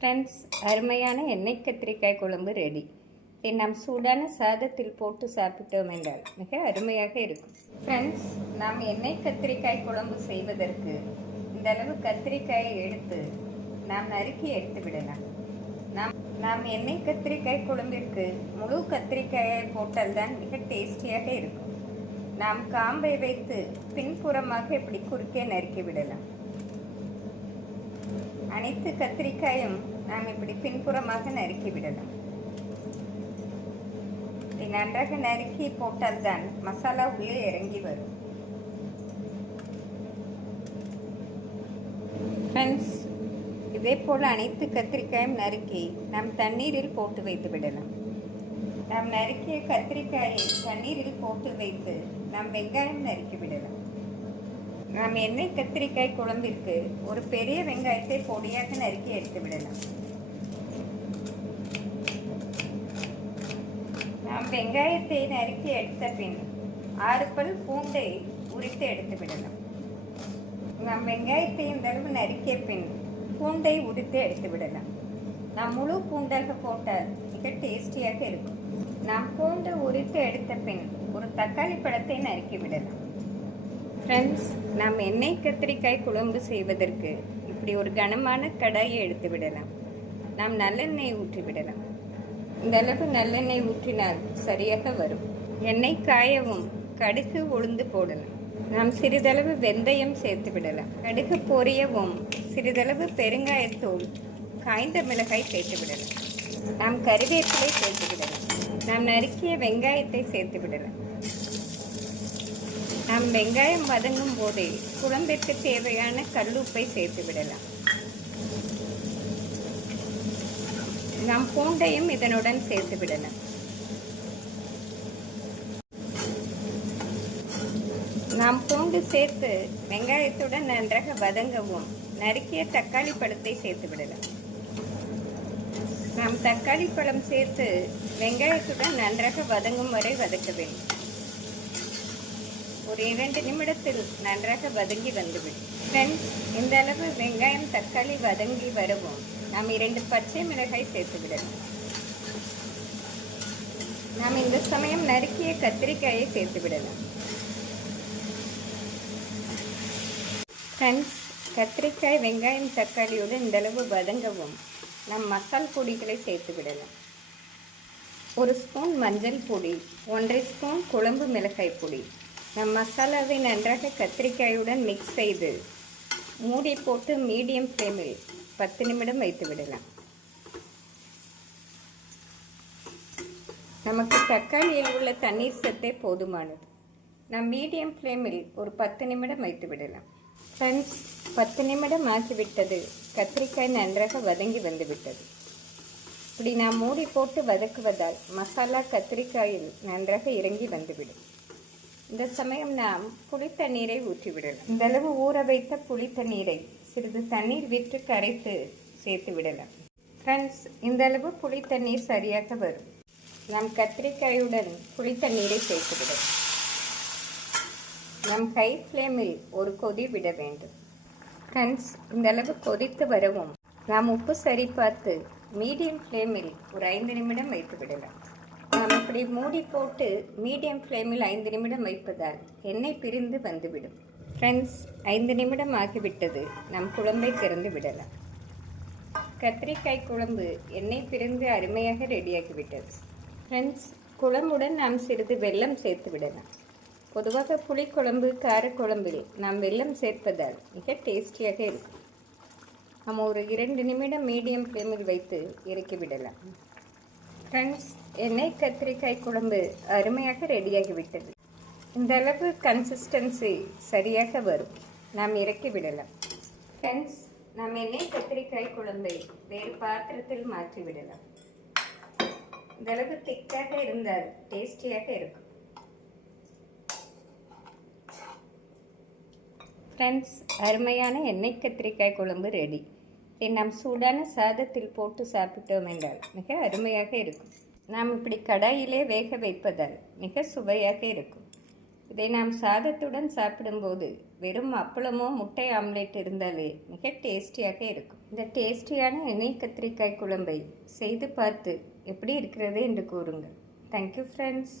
Friends அருமையான எண்ணெய் கத்திரிக்காய் குழம்பு ரெடி இதை நாம் சூடான சாதத்தில் போட்டு சாப்பிட்டோம் என்றால் மிக அருமையாக இருக்கும். ஃப்ரெண்ட்ஸ் நாம் எண்ணெய் கத்திரிக்காய் குழம்பு செய்வதற்கு இந்த அளவு கத்திரிக்காயை எடுத்து நாம் நறுக்கி எடுத்து விடலாம். நாம் நாம் எண்ணெய் கத்திரிக்காய் குழம்பிற்கு முழு கத்திரிக்காயை போட்டால்தான் மிக டேஸ்டியாக இருக்கும். நாம் காம்பை வைத்து பின்புறமாக இப்படி குறுக்கே நறுக்கி விடலாம். அனைத்து கத்திரிக்காயும் நாம் இப்படி பின்புறமாக நறுக்கி விடலாம். இப்படி நன்றாக நறுக்கி போட்டால்தான் மசாலா உள்ளே இறங்கி வரும். ஃப்ரெண்ட்ஸ் இதே போல் அனைத்து கத்திரிக்காயும் நறுக்கி நாம் தண்ணீரில் போட்டு வைத்து விடலாம். நாம் நறுக்கிய கத்திரிக்காயை தண்ணீரில் போட்டு வைத்து நாம் வெங்காயம் நறுக்கி விடலாம். நாம் எண்ணெய் கத்திரிக்காய் குழம்பிற்கு ஒரு பெரிய வெங்காயத்தை பொடியாக நறுக்கி எடுத்து விடலாம். நாம் வெங்காயத்தை நறுக்கி எடுத்த பின் ஆறு பல் பூண்டை உரித்து எடுத்து விடலாம். நாம் வெங்காயத்தை இந்த அளவு நறுக்கிய பின் பூண்டை உரித்து எடுத்து விடலாம். நாம் முழு பூண்டாக போட்டால் மிக டேஸ்டியாக இருக்கும். நாம் பூண்டு உரித்து எடுத்த பின் ஒரு தக்காளி பழத்தை நறுக்கி விடலாம். ஃப்ரெண்ட்ஸ் நாம் எண்ணெய் கத்திரிக்காய் குழம்பு செய்வதற்கு இப்படி ஒரு கனமான கடாயை எடுத்து விடலாம். நாம் நல்லெண்ணெய் ஊற்றி விடலாம். இந்த அளவு நல்லெண்ணெய் ஊற்றினால் சரியாக வரும். எண்ணெய் காயவும் கடுகு உளுந்து போடலாம். நாம் சிறிதளவு வெந்தயம் சேர்த்து விடலாம். கடுகு பொரியவும் சிறிதளவு பெருங்காயத்தூள் காய்ந்த மிளகாய் சேர்த்து விடலாம். நாம் கறிவேப்பிலை சேர்த்து விடலாம். நாம் நறுக்கிய வெங்காயத்தை சேர்த்து விடலாம். நாம் வெங்காயம் வதங்கும் போதே குழம்பிற்கு தேவையான கல்லுப்பை சேர்த்து விடலாம். நாம் பூண்டையும் இதனுடன் சேர்த்து விடலாம். நாம் பூண்டு சேர்த்து வெங்காயத்துடன் நன்றாக வதங்கவும் நறுக்கிய தக்காளி பழத்தை சேர்த்து விடலாம். நாம் தக்காளி பழம் சேர்த்து வெங்காயத்துடன் நன்றாக வதங்கும் வரை வதக்க வேண்டும். ஒரு இரண்டு நிமிடத்தில் நன்றாக வதங்கி வந்துவிடும் ஃப்ரெண்ட்ஸ் இந்த அளவு வெங்காயம் தக்காளி வதங்கி வருவோம். நாம் இரண்டு பச்சை மிளகாய் சேர்த்து விடணும் நாம் இந்த சமயம் நறுக்கிய கத்திரிக்காயை சேர்த்து விடலாம். ஃப்ரெண்ட்ஸ் கத்திரிக்காய் வெங்காயம் தக்காளியுடன் இந்தளவு வதங்கவும். நம் மசால் பொடிகளை சேர்த்து விடலாம். ஒரு ஸ்பூன் மஞ்சள் பொடி ஒன்றரை ஸ்பூன் குழம்பு மிளகாய் பொடி. நம் மசாலாவை நன்றாக கத்திரிக்காயுடன் மிக்ஸ் செய்து மூடி போட்டு மீடியம் ஃப்ளேமில் பத்து நிமிடம் வைத்து விடலாம். நமக்கு தக்காளியில் உள்ள தண்ணீர் சத்தே போதுமானது. நம் மீடியம் ஃப்ளேமில் ஒரு பத்து நிமிடம் வைத்து விடலாம். ஃப்ரெண்ட்ஸ் பத்து நிமிடம் ஆகிவிட்டது. கத்திரிக்காய் நன்றாக வதங்கி வந்துவிட்டது. இப்படி நாம் மூடி போட்டு வதக்குவதால் மசாலா கத்திரிக்காயில் நன்றாக இறங்கி வந்துவிடும். இந்த சமயம் நாம் புளித்தண்ணீரை ஊற்றிவிடலாம். இந்த அளவு ஊற வைத்த புளித்தண்ணீரை சிறிது தண்ணீர் விற்று கரைத்து சேர்த்து விடலாம். ஃப்ரெண்ட்ஸ் இந்த அளவு புளித்தண்ணீர் சரியாக வரும். நம் கத்திரிக்காயுடன் புளித்தண்ணீரை சேர்த்து விடலாம். நம் ஹை ஃப்ளேமில் ஒரு கொதி விட வேண்டும். ஃப்ரெண்ட்ஸ் இந்த அளவு கொதித்து வரவும் நாம் உப்பு சரி பார்த்து மீடியம் ஃப்ளேமில் ஒரு ஐந்து நிமிடம் வைத்து விடலாம். அப்படி மூடி போட்டு மீடியம் ஃப்ளேமில் ஐந்து நிமிடம் வைப்பதால் எண்ணெய் பிரிந்து வந்துவிடும். ஃப்ரெண்ட்ஸ் ஐந்து நிமிடம் ஆகிவிட்டது. நம் குழம்பை திறந்து விடலாம். கத்திரிக்காய் குழம்பு எண்ணெய் பிரிந்து அருமையாக ரெடியாகிவிட்டது. ஃப்ரெண்ட்ஸ் குழம்புடன் நாம் சிறிது வெல்லம் சேர்த்து விடலாம். பொதுவாக புளிக்குழம்பு காரக்குழம்பில் நாம் வெல்லம் சேர்ப்பதால் மிக டேஸ்டியாக இருக்கும். நம்ம ஒரு இரண்டு நிமிடம் மீடியம் ஃப்ளேமில் வைத்து இறக்கி விடலாம். ஃப்ரெண்ட்ஸ் எண்ணெய் கத்திரிக்காய் குழம்பு அருமையாக ரெடியாகிவிட்டது இந்த அளவு கன்சிஸ்டன்சி சரியாக வரும். நாம் இறக்கி விடலாம். ஃப்ரெண்ட்ஸ் நாம் எண்ணெய் கத்திரிக்காய் குழம்பை வேறு பாத்திரத்தில் மாற்றி விடலாம். இந்த அளவு திக்காக இருந்தால் டேஸ்டியாக இருக்கும். ஃப்ரெண்ட்ஸ் அருமையான எண்ணெய் கத்திரிக்காய் குழம்பு ரெடி நாம் சூடான சாதத்தில் போட்டு சாப்பிட்டோம் என்றால் மிக அருமையாக இருக்கும். நாம் இப்படி கடாயிலே வேக வைப்பதால் மிக சுவையாக இருக்கும். இதை நாம் சாதத்துடன் சாப்பிடும்போது வெறும் அப்பளமோ முட்டை ஆம்லேட் இருந்தாலே மிக டேஸ்டியாக இருக்கும். இந்த டேஸ்டியான எண்ணெய் கத்திரிக்காய் குழம்பை செய்து பார்த்து எப்படி இருக்கிறது என்று கூறுங்கள். Thank you friends